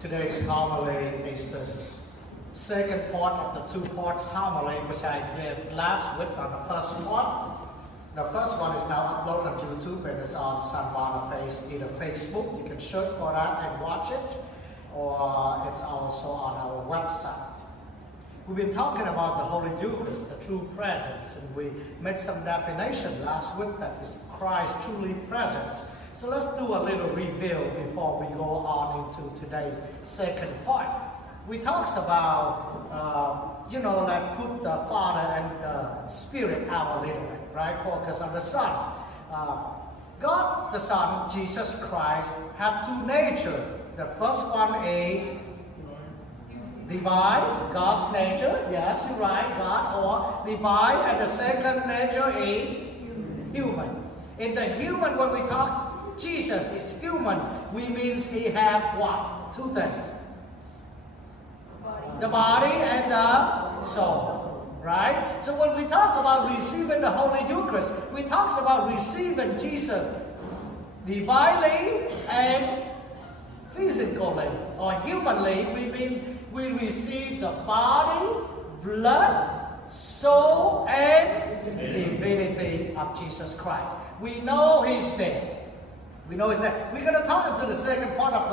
Today's homily is the second part of the two parts homily which I gave last week on the first part. The first one is now uploaded on YouTube and it's on either Facebook. You can search for that and watch it, or it's also on our website. We've been talking about the Holy Eucharist, the true presence, and we made some definition last week that is Christ truly present. So let's do a little review before we go on into today's second part. We talked about, like put the Father and the Spirit out a little bit, right? Focus on the Son. God, the Son, Jesus Christ, have two natures. The first one is divine, God's nature. Yes, you're right, God, or divine. And the second nature is human. In the human, when we talk Jesus is human, we means he have what? Two things. The body and the soul, right? So when we talk about receiving the Holy Eucharist, we talk about receiving Jesus divinely and physically or humanly. We means we receive the body, blood, soul, and divinity of Jesus Christ. We know he's there. We know he's there. We're going to talk into the second part of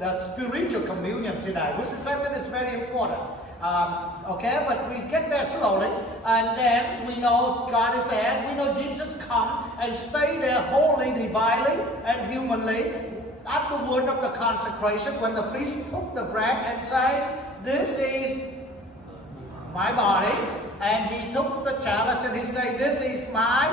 the spiritual communion today, which is something that's very important. Okay, but we get there slowly, and then we know God is there. We know Jesus come and stay there wholly, divinely, and humanly. At the word of the consecration, when the priest took the bread and say, "This is my body," and he took the chalice and he said, "This is my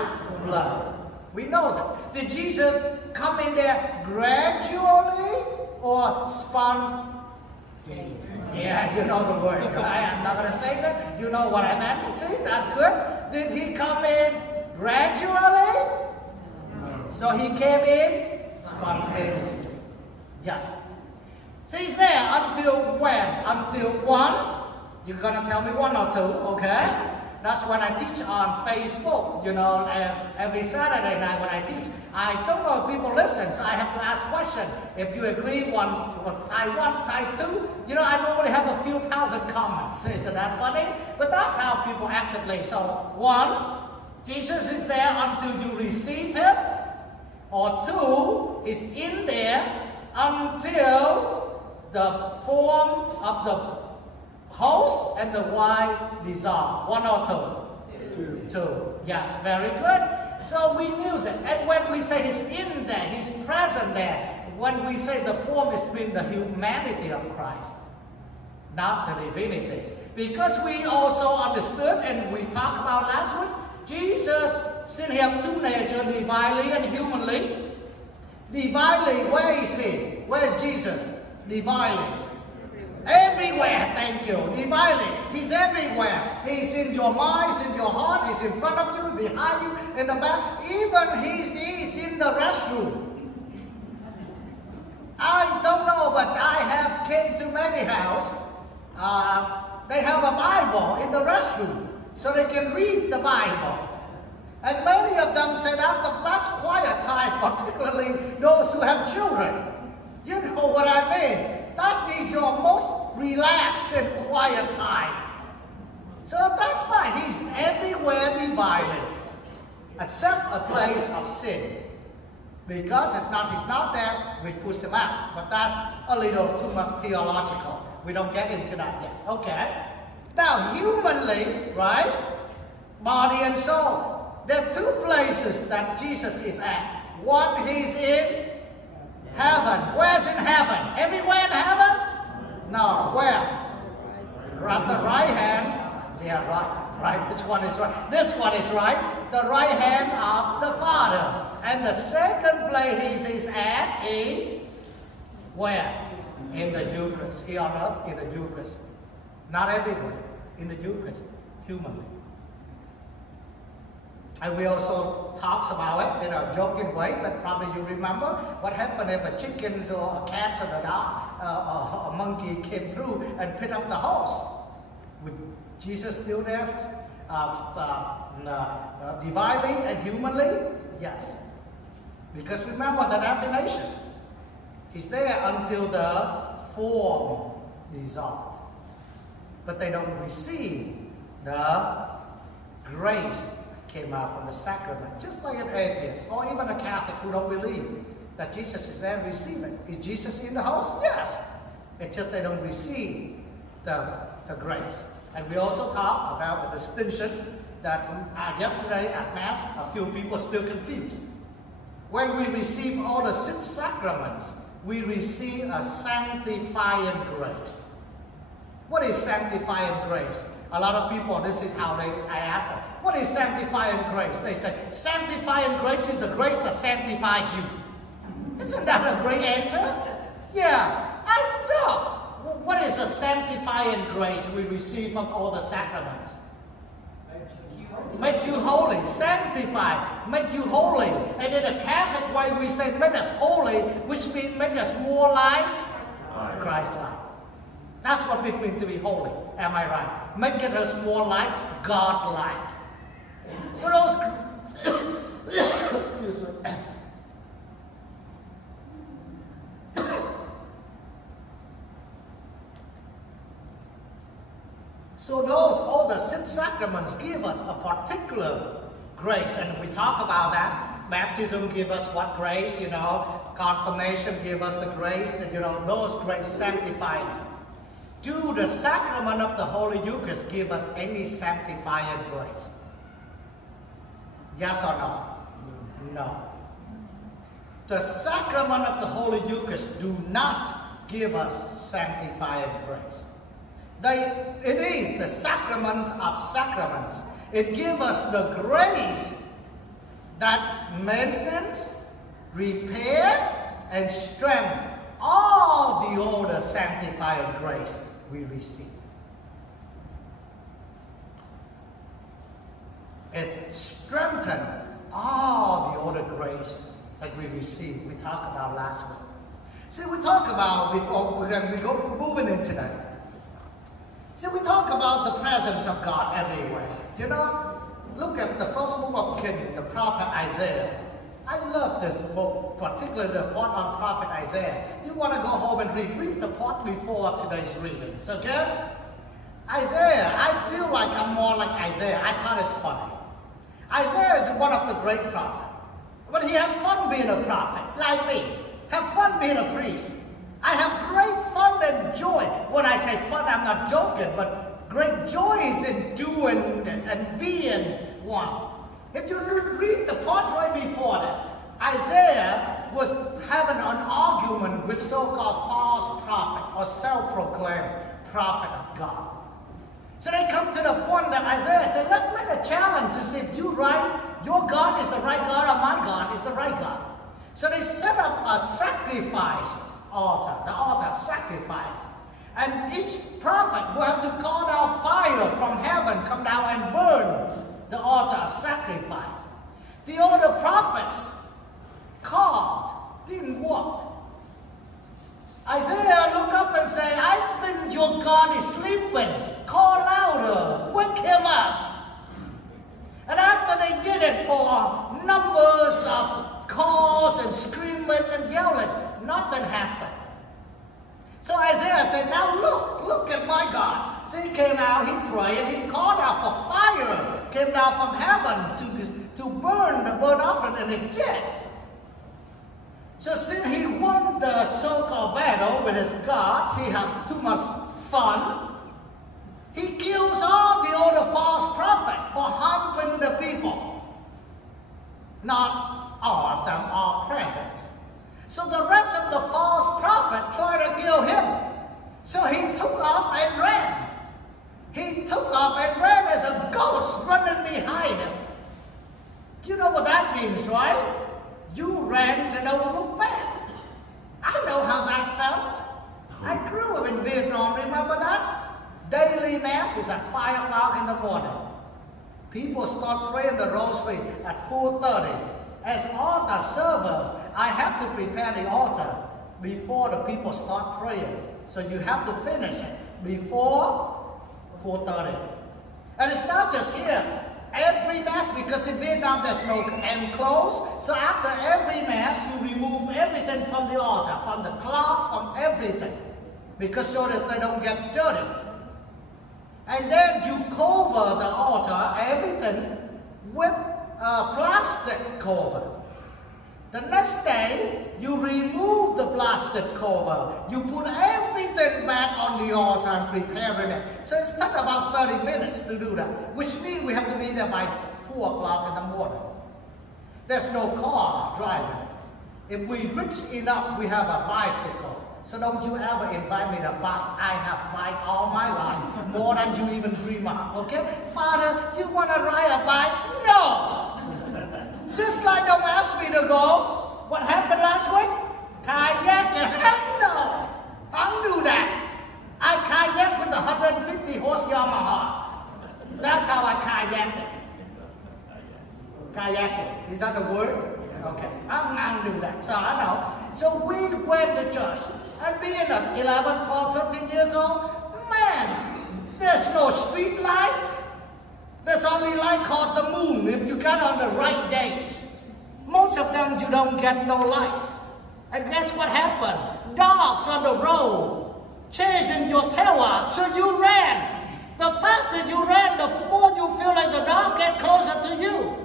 blood." We know that. Did Jesus come in there gradually or spontaneously? Yeah, you know the word, right? I'm not going to say that. You know what I meant. See, that's good. Did he come in gradually? So he came in spontaneously. Yes. So he's there until when? Until 1? You're going to tell me 1 or 2, okay? That's when I teach on Facebook, every Saturday night when I teach. I don't know if people listen, so I have to ask questions. If you agree, type 1, type 2. I normally have a few thousand comments. Isn't that funny? But that's how people actively. So, 1, Jesus is there until you receive him. Or 2, he's in there until the form of the host and the wine dissolve. 1 or 2? 2. Yes, very good. So we use it. And when we say he's in there, he's present there. When we say the form is being the humanity of Christ, not the divinity. Because we also understood, and we talked about last week, Jesus still have two natures, divinely and humanly. Divinely, where is he? Where is Jesus? Divinely. Everywhere, thank you. Divinely, he's everywhere. He's in your mind, he's in your heart, he's in front of you, behind you, in the back. Even he's in the restroom. I don't know, but I have came to many houses. They have a Bible in the restroom, so they can read the Bible. And many of them say that's the best quiet time, particularly those who have children. You know what I mean? That means your most relaxed and quiet time. So that's why he's everywhere divinely, except a place of sin. Because he's not there, we push him out. But that's a little too much theological. We don't get into that yet. Okay. Now, humanly, right? Body and soul. There are 2 places that Jesus is at. One, he's in heaven. Where's in heaven? Everywhere in heaven? No. Where? At the right hand. Yeah, right. Which one is right? This one is right. The right hand of the Father. And the second place he's at is where? In the Eucharist. Here on earth, in the Eucharist. Not everywhere. In the Eucharist. Humanly. And we also talked about it in a joking way, but probably you remember what happened if a chicken or a cat or a dog, a monkey came through and picked up the hose. Would Jesus still there divinely and humanly? Yes. Because remember the definition. He's there until the form dissolves. But they don't receive the grace that came out from the sacrament. Just like an atheist or even a Catholic who don't believe that Jesus is there, receive it. Is Jesus in the house? Yes. It's just they don't receive the grace. And we also talked about a distinction that yesterday at Mass, a few people still confused. When we receive all the 6 sacraments, we receive a sanctifying grace. What is sanctifying grace? A lot of people, this is how I ask them, what is sanctifying grace? They say, sanctifying grace is the grace that sanctifies you. Isn't that a great answer? Yeah, I know. What is a sanctifying grace we receive from all the sacraments? Make you holy, sanctified, make you holy. And in a Catholic way, we say make us holy, which means make us more like Christ-like. That's what it means to be holy. Am I right? Making us more like God-like. So those, excuse me. So all the 6 sacraments give us a particular grace, and we talk about that. Baptism gives us what grace, you know. Confirmation gives us the grace, and you know, those grace sanctify us. Do the sacrament of the Holy Eucharist give us any sanctifying grace? Yes or no? No. The sacrament of the Holy Eucharist do not give us sanctifying grace. It is the sacrament of sacraments. It gives us the grace that maintains, repair, and strengthens all the other sanctifying grace we receive. It strengthens all the other grace that we receive. We talked about last week. See, we talked about before we go moving in today. See, we talk about the presence of God everywhere. You know, look at the first book of Kings, the prophet Isaiah. I love this book, particularly the part on prophet Isaiah. You want to go home and read the part before today's readings, okay? Isaiah, I feel like I'm more like Isaiah. I thought it's funny. Isaiah is one of the great prophets. But he had fun being a prophet, like me. Have fun being a priest. I have great fun and joy. When I say fun, I'm not joking, but great joy is in doing and being one. If you read the part right before this, Isaiah was having an argument with so-called false prophet or self-proclaimed prophet of God. So they come to the point that Isaiah said, let's make a challenge to see if you're right, your God is the right God or my God is the right God. So they set up a sacrifice altar, the altar of sacrifice. And each prophet will have to call down fire from heaven, come down and burn the altar of sacrifice. The other prophets called, didn't work. Isaiah looked up and said, I think your God is sleeping. Call louder, wake him up. And after they did it for numbers of calls and screaming and yelling, nothing happened. So Isaiah said, now look at my God. So he came out, he prayed, he called out for fire, came down from heaven to burn the burnt offering, and it did. So since he won the so-called battle with his God, he had too much fun. He kills all the other false prophets for harming the people. Not all of them are present. So the rest of the false prophet tried to kill him. So he took up and ran. He took up and ran as a ghost running behind him. Do you know what that means, right? You ran and don't look back. I know how that felt. I grew up in Vietnam, remember that? Daily Mass is at 5 o'clock in the morning. People start praying the rosary at 4:30. As altar servers, I have to prepare the altar before the people start praying. So you have to finish it before 4:30. And it's not just here. Every Mass, because in Vietnam there's no enclosed, so after every Mass you remove everything from the altar, from the cloth, from everything. because so that they don't get dirty. And then you cover the altar, everything, with a plastic cover. The next day, you remove the plastic cover. You put everything back on the altar and preparing it. So it's took about 30 minutes to do that, which means we have to be there by 4 o'clock in the morning. There's no car driving. If we rich enough, we have a bicycle. So don't you ever invite me to bike. I have bike all my life, more than you even dream of, okay? Father, you want to ride a bike? No! Just like don't ask me to go. What happened last week? Kayaking. No! I don't do that. I kayak with the 150 horse Yamaha. That's how I kayak it. Kayaking. Is that the word? Okay. I don't do that. So I know. So we went to church. And being 11, 12, 13 years old, man, there's no street light. There's only light called the moon if you got on the right days. Most of them you don't get no light. And guess what happened? Dogs on the road chasing your tail out, so you ran. The faster you ran, the more you feel like the dog get closer to you.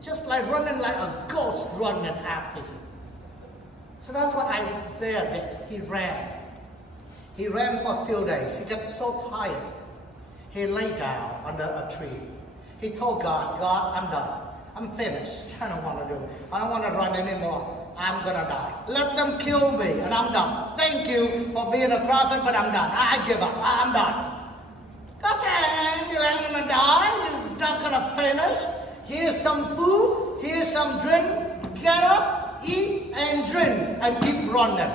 Just like running like a ghost running after you. So that's what Isaiah did. He ran. He ran for a few days. He got so tired. He lay down under a tree. He told God, God, I'm done. I'm finished. I don't want to do it. I don't want to run anymore. I'm going to die. Let them kill me and I'm done. Thank you for being a prophet, but I'm done. I give up. I'm done. God said, you ain't going to die. You're not going to finish. Here's some food. Here's some drink. Get up. Eat and drink and keep running.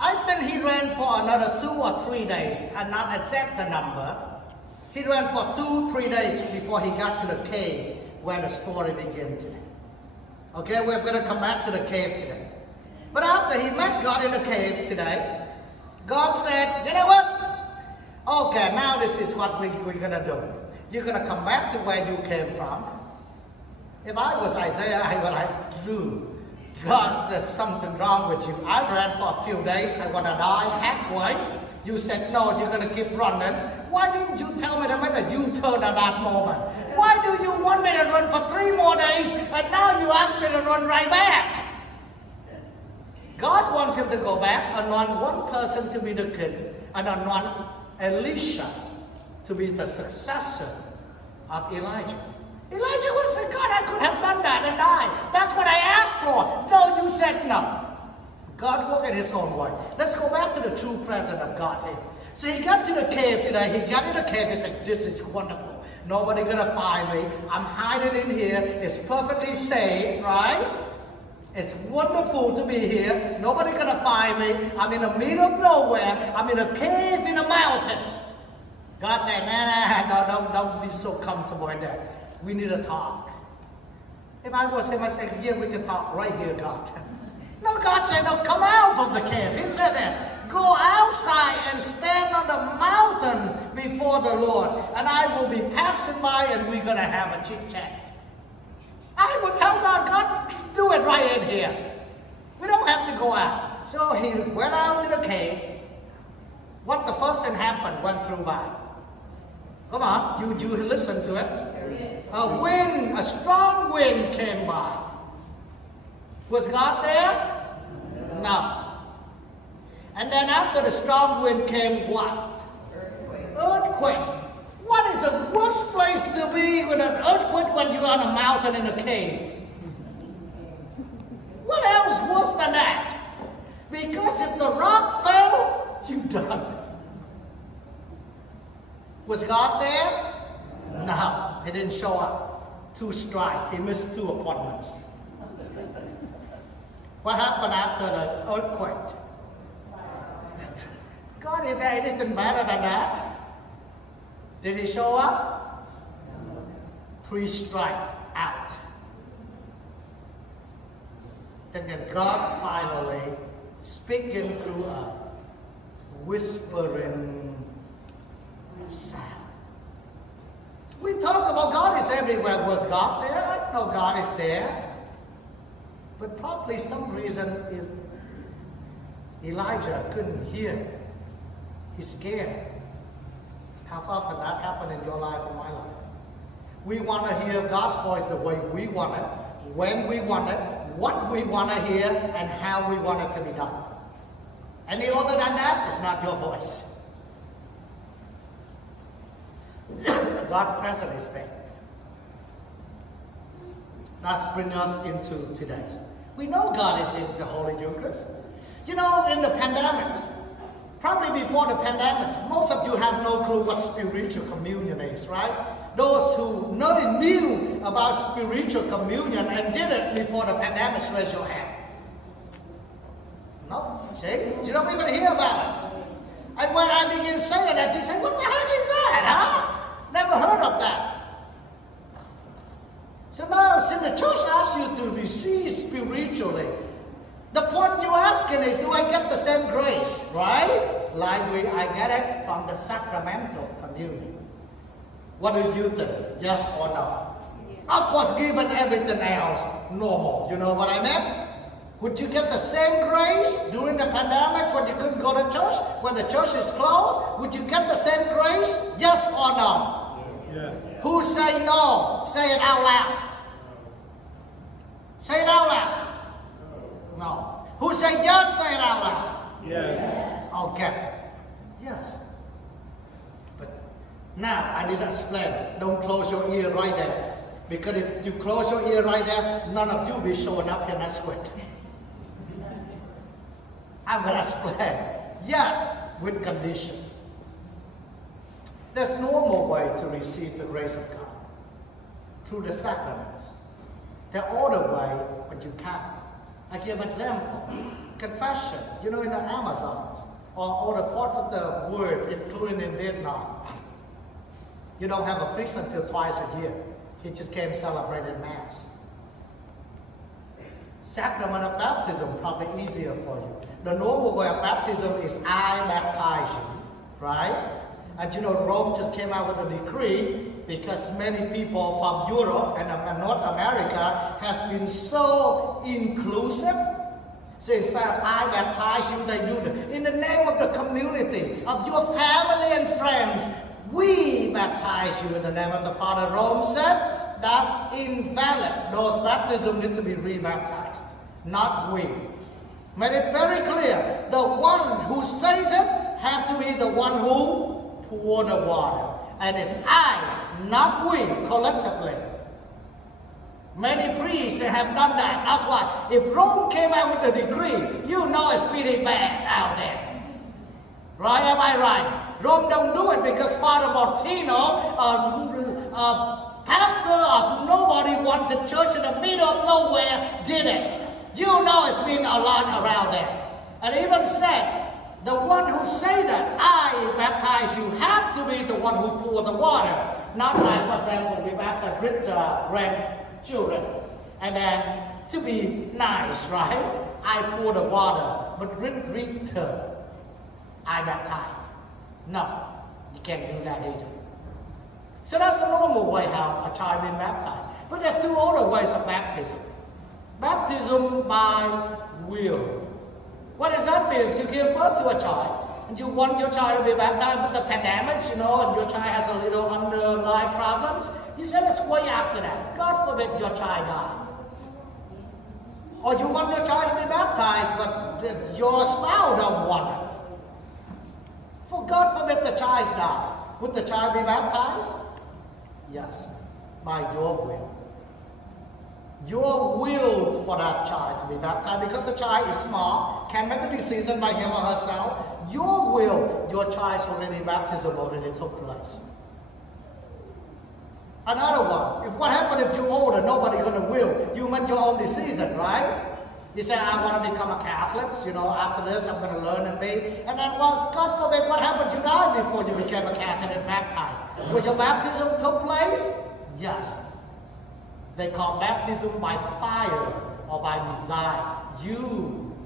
I think he ran for another 2 or 3 days, and not exact the number. He ran for 2-3 days before he got to the cave where the story begins today. Okay, we're going to come back to the cave today. But after he met God in the cave today, God said, you know what? Okay, now this is what we're going to do. You're going to come back to where you came from. If I was Isaiah, I would like, dude, God, there's something wrong with you. I ran for a few days. I want to die halfway. You said, no, you're going to keep running. Why didn't you tell me to make a U-turn at that moment? Why do you want me to run for 3 more days, and now you ask me to run right back? God wants him to go back, anoint one person to be the king, and anoint Elisha to be the successor of Elijah. Elijah would say, God, I could have done that and died. That's what I asked for. No, you said no. God worked in his own way. Let's go back to the true presence of God here. So he got to the cave today. He got in the cave. He said, this is wonderful. Nobody going to find me. I'm hiding in here. It's perfectly safe, right? It's wonderful to be here. Nobody going to find me. I'm in the middle of nowhere. I'm in a cave in a mountain. God said, no, don't be so comfortable in there. We need to talk. If I was him, I'd say, yeah, we can talk right here, God. No, God said, no, come out from the cave. He said that, go outside and stand on the mountain before the Lord, and I will be passing by, and we're going to have a chit-chat. I will tell God, do it right in here. We don't have to go out. So he went out to the cave. What the first thing happened went through by. Come on, you listen to it. A strong wind came by. Was God there? No. And then after the strong wind came what? Earthquake. What is the worst place to be with an earthquake when you're on a mountain in a cave? What else worse than that? Because if the rock fell, you're done. Was God there? No, he didn't show up. 2 strikes. He missed 2 appointments. What happened after the earthquake? God, is there anything better than that? Did he show up? 3 strikes out. Then God finally speaking through a whispering sound. We talk about God is everywhere. Was God there? I know God is there. But probably some reason Elijah couldn't hear. He's scared. How often that happened in your life and my life? We want to hear God's voice the way we want it, when we want it, what we want to hear, and how we want it to be done. Any other than that, it's not your voice. God present is there. That brings us into today's. We know God is in the Holy Eucharist. You know, in the pandemics, probably before the pandemics, most of you have no clue what spiritual communion is, right? Those who knew about spiritual communion and did it before the pandemics, raise your hand. No, see? You don't even hear about it. And when I begin saying that, you say, what the heck is that, huh? Never heard of that. So now, since the church asks you to receive spiritually, the point you're asking is, do I get the same grace, right? Like I get it from the Sacramental Communion. What do you think? Yes or no? Of course, given everything else normal. You know what I meant? Would you get the same grace during the pandemic when you couldn't go to church? When the church is closed? Would you get the same grace? Yes or no? Yes. Who say no? Say it out loud. Say it out loud. No. Who say yes? Say it out loud. Yes. Okay. Yes. But now I need to explain. Don't close your ear right there. Because if you close your ear right there, none of you will be showing up here next week. I'm going to explain. Yes, with conditions. There's normal way to receive the grace of God. Through the sacraments. The other way, but you can't. I give an example. Confession. You know, in the Amazons, or other parts of the world, including in Vietnam, you don't have a priest until twice a year. He just came celebrating Mass. Sacrament of Baptism, probably easier for you. The normal way of baptism is I baptize you, right? And you know, Rome just came out with a decree because many people from Europe and North America has been so inclusive. So instead of I baptize you, they do it. In the name of the community, of your family and friends, we baptize you in the name of the Father. Rome said that's invalid. Those baptisms need to be rebaptized, not we. Made it very clear. The one who says it has to be the one who pour the water. And it's I, not we, collectively. Many priests have done that. That's why if Rome came out with a decree, you know it's pretty bad out there. Right? Am I right? Rome don't do it because Father Martino, pastor of nobody wanted church in the middle of nowhere, did it. You know it's been a lot around there. And even said, the one who say that, I baptize you, have to be the one who pour the water. Not like, for example, we baptize rich grandchildren. And then, to be nice, right? I pour the water, but return, I baptize. No, you can't do that either. So that's the normal way how a child is baptized. But there are two other ways of baptism. Baptism by will. What does that mean? You give birth to a child, and you want your child to be baptized with the pandemics, you know, and your child has a little underlying problems. You say, let's wait after that. God forbid your child die. Or you want your child to be baptized, but your spouse don't want it. For God forbid the child die. Would the child be baptized? Yes, by your will. Your will for that child to be baptized, because the child is small, can make the decision by him or herself. Your will, your child's already baptism already took place. Another one, what happens if you're older, nobody's going to will. You make your own decision, right? You say, I want to become a Catholic, you know, after this I'm going to learn and be. And then, well, God forbid, what happened? You died before you became a Catholic and baptized. Will your baptism took place? Yes. They call baptism by fire or by desire.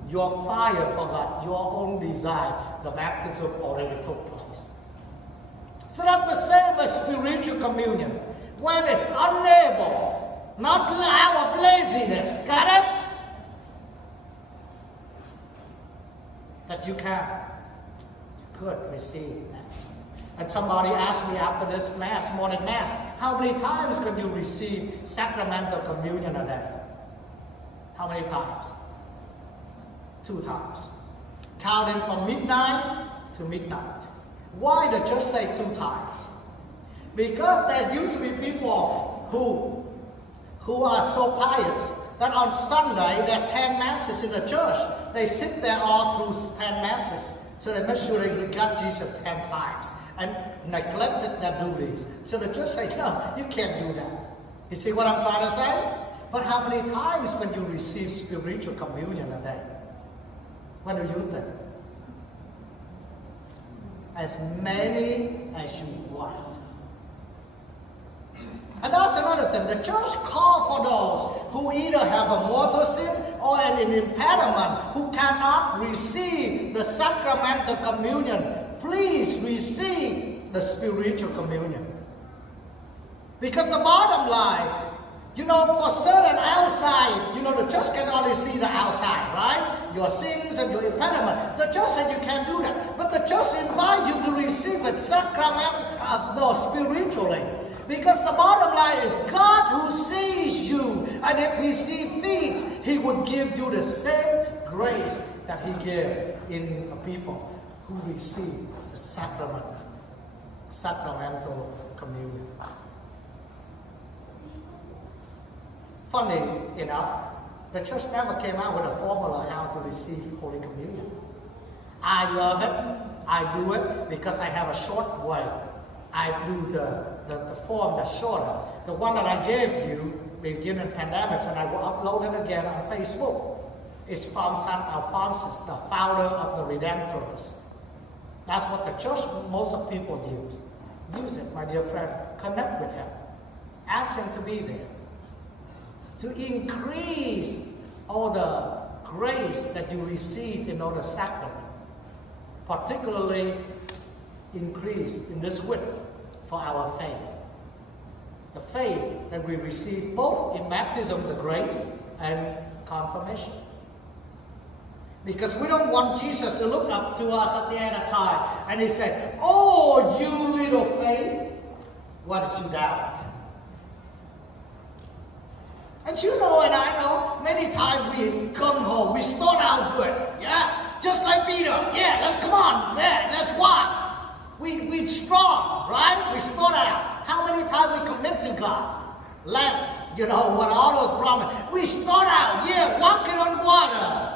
Your fire for God, your own desire, the baptism already took place. So that's the same as spiritual communion. When it's unable, not out of laziness, got it? that you could receive that. And somebody asked me after this Mass, morning Mass, how many times can you receive Sacramental Communion a day? How many times? 2 times. Counting from midnight to midnight. Why the church say 2 times? Because there used to be people who are so pious that on Sunday there are 10 Masses in the church. They sit there all through 10 Masses. So they make sure they regard Jesus 10 times and neglected their duties. So the church say, no, you can't do that. You see what I'm trying to say? But how many times when you receive spiritual communion a day? What do you think? As many as you want. And that's another thing. The church calls for those who either have a mortal sin or an impediment, who cannot receive the Sacramental Communion. Please receive the spiritual communion. Because the bottom line, you know, for certain outside, you know, the church can only see the outside, right? Your sins and your impediment. The church said you can't do that. But the church invites you to receive it spiritually. Because the bottom line is God who sees you. And if He sees fit, He would give you the same grace that He gave in the people who receive the sacrament, Sacramental Communion. Funny enough, the church never came out with a formula how to receive Holy Communion. I love it. I do it because I have a short way. I do the form that's shorter. The one that I gave you beginning pandemics, and I will upload it again on Facebook. It's from St. Alphonsus, the founder of the Redemptorist. That's what the church, most of people use. Use it, my dear friend. Connect with him. Ask him to be there. To increase all the grace that you receive in all the sacrament. Particularly increase in this week for our faith. The faith that we receive both in baptism, the grace, and confirmation. Because we don't want Jesus to look up to us at the end of time and He said, oh, you little faith, what did you doubt? And you know and I know, many times we come home, we start out good, yeah? Just like Peter, yeah, come on, yeah, let's walk. We strong, right? We start out. How many times we commit to God? Lent, you know, when all those promises. We start out, yeah, walking on water.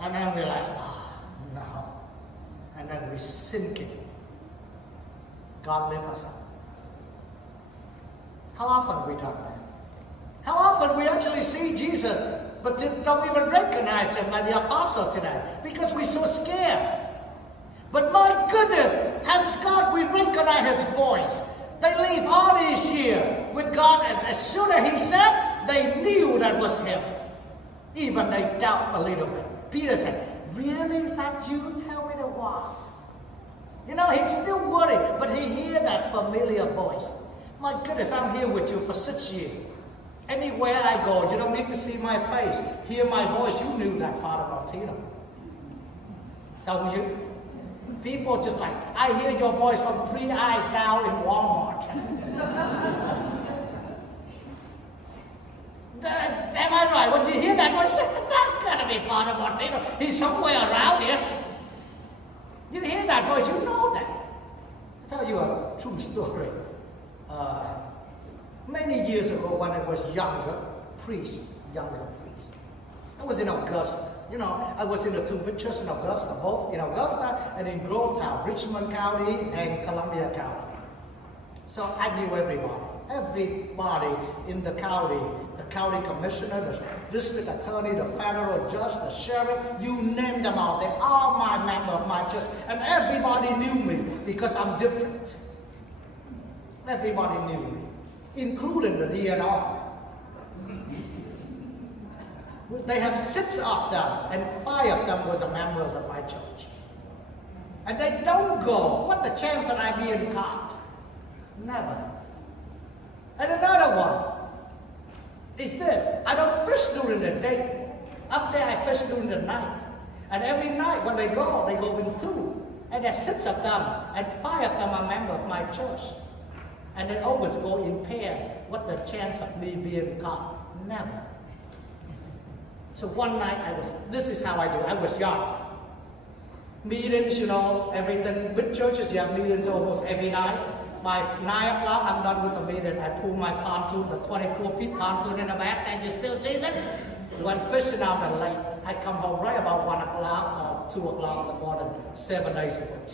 And then we're like, oh, no. And then we sink it. God lift us up. How often we done that? How often we actually see Jesus, but don't even recognize Him like the apostle today, because we're so scared. But my goodness, thanks God we recognize His voice. They live all these years with God, and as soon as He said, they knew that was Him. Even they doubt a little bit. Peter said, really, that you tell me to walk? You know, he's still worried, but he hears that familiar voice. My goodness, I'm here with you for 6 years. Anywhere I go, you don't need to see my face. Hear my voice. You knew that, Father Martino. Don't you? People just like, I hear your voice from 3 eyes down in Walmart. Am I right? When you hear that voice, that's got to be Father Martino. He's somewhere around here. You hear that voice, you know that. I'll tell you a true story. Many years ago when I was younger priest, I was in Augusta. You know, I was in the 2 big churches in Augusta, both in Augusta and in Grovetown, Richmond County and Columbia County. So I knew everybody. Everybody in the county commissioner, the district attorney, the federal judge, the sheriff, you name them all. They're all my member of my church. And everybody knew me because I'm different. Everybody knew me, including the DNR. They have 6 of them, and 5 of them was members of my church. And they don't go. What the chance that I be in caught? Never. And another one is this. I don't fish during the day. Up there I fish during the night. And every night when they go in two. And there's 6 of them, and 5 of them are members of my church. And they always go in pairs. What the chance of me being caught? Never. So one night this is how I do. I was young. Meetings, you know, everything. Big churches, you have meetings almost every night. By 9 o'clock, I'm done with the meeting. I pull my pontoon, the 24-feet pontoon in the back, and you still see it? Went fishing out the lake. I come home right about 1 o'clock or 2 o'clock in the morning, 7 days a week.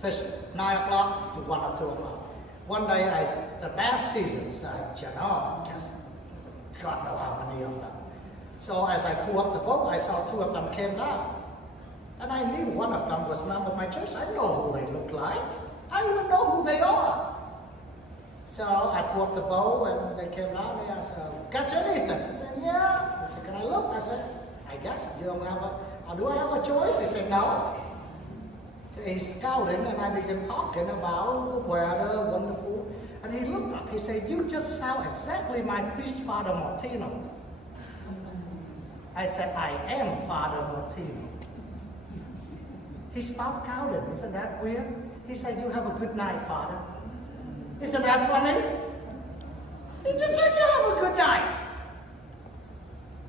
Fishing, 9 o'clock to 1 or 2 o'clock. One day, the bass seasons, just God knows how many of them. So as I pull up the boat, I saw 2 of them came down. And I knew one of them was a member of my church. I know who they look like. I even know who they are. So I pull up the boat and they came down and they asked, catch anything? I said, yeah. He said, can I look? I said, I guess you don't have do I have a choice? He said, no. So he's scouting and I began talking about the weather, wonderful. And he looked up, he said, you just sound exactly my priest, Father Martino. I said, I am Father Martino. He stopped counting. Isn't that weird? He said, you have a good night, Father. Isn't that funny? He just said, you have a good night.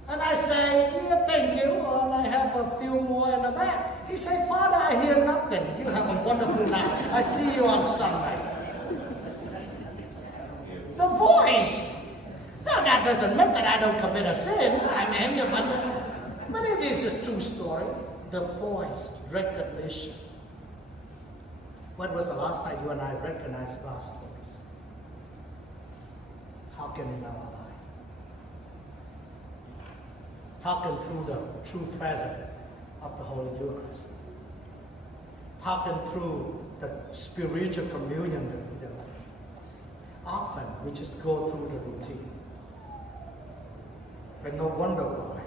And I say, yeah, thank you. And I have a few more in the back. He said, Father, I hear nothing. You have a wonderful night. I see you on Sunday. The voice. Now, that doesn't mean that I don't commit a sin. I mean, but it is a true story. The voice, recognition. When was the last time you and I recognized God's voice? Talking in our life. Talking through the true presence of the Holy Eucharist. Talking through the spiritual communion that we do. Often we just go through the routine. But no wonder why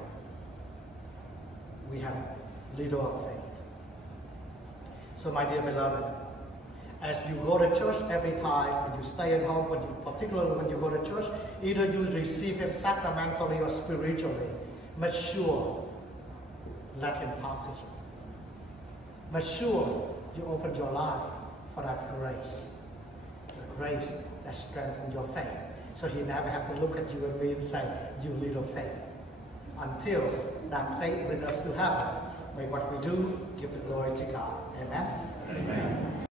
we have little of faith. So my dear beloved, as you go to church every time and you stay at home, particularly when you go to church, either you receive Him sacramentally or spiritually, make sure let Him talk to you. Make sure you open your life for that grace. The grace that strengthens your faith. So He never have to look at you and me and say, you little faith. Until that faith brings us to heaven. May what we do give the glory to God. Amen? Amen.